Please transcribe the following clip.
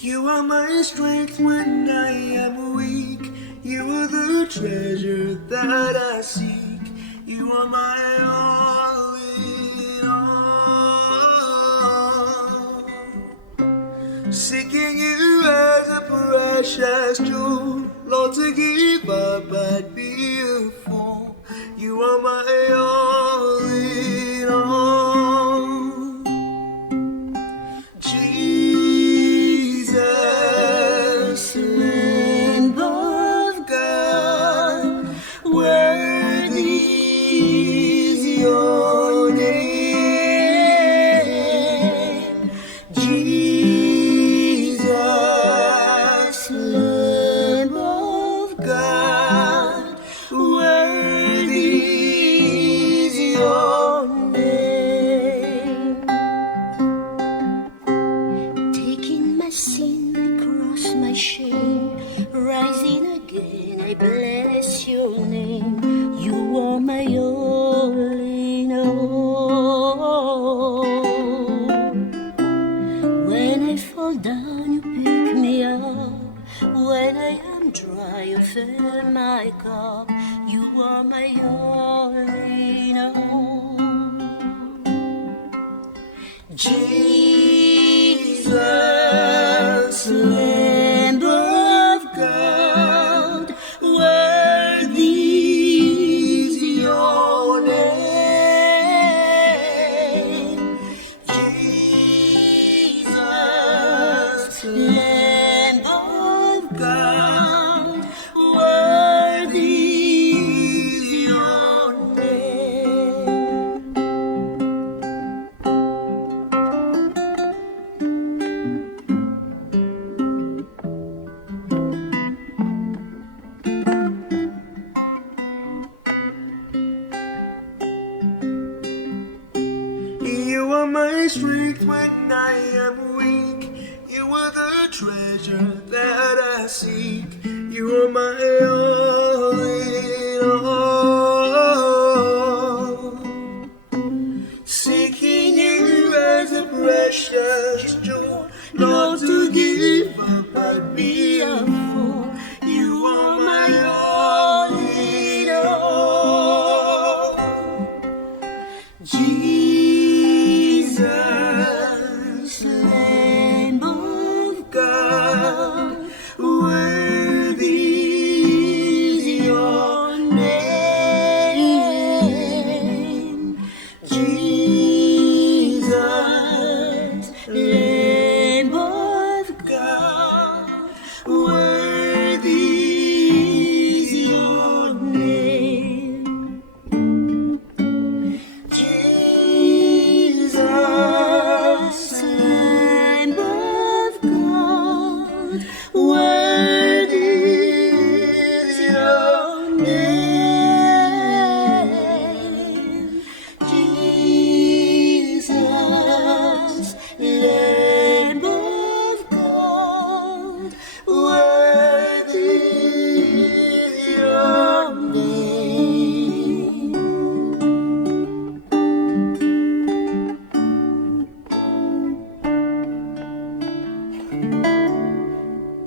You are my strength when I am weak. You are the treasure that I seek. You are my all in all. Seeking you as a precious jewel. Lord, to give up I'd be a fool. You are my all in all. Jesus, Lamb of God, worthy is your name. Jesus, Lamb of God, worthy is your name. Taking my sin, I cross my shame. Rising again, I bless your name. You are my all in all. When I fall down, you pick me up. When I am dry, you fill my cup. You are my all in all. Jesus, Lamb of God, worthy is your name. Jesus, Lamb of God, worthy is your name. You are my strength when I am weak. You are the treasure that I seek. You are my all in all. Seeking you as a precious jewel. Lord, to give up I'd be a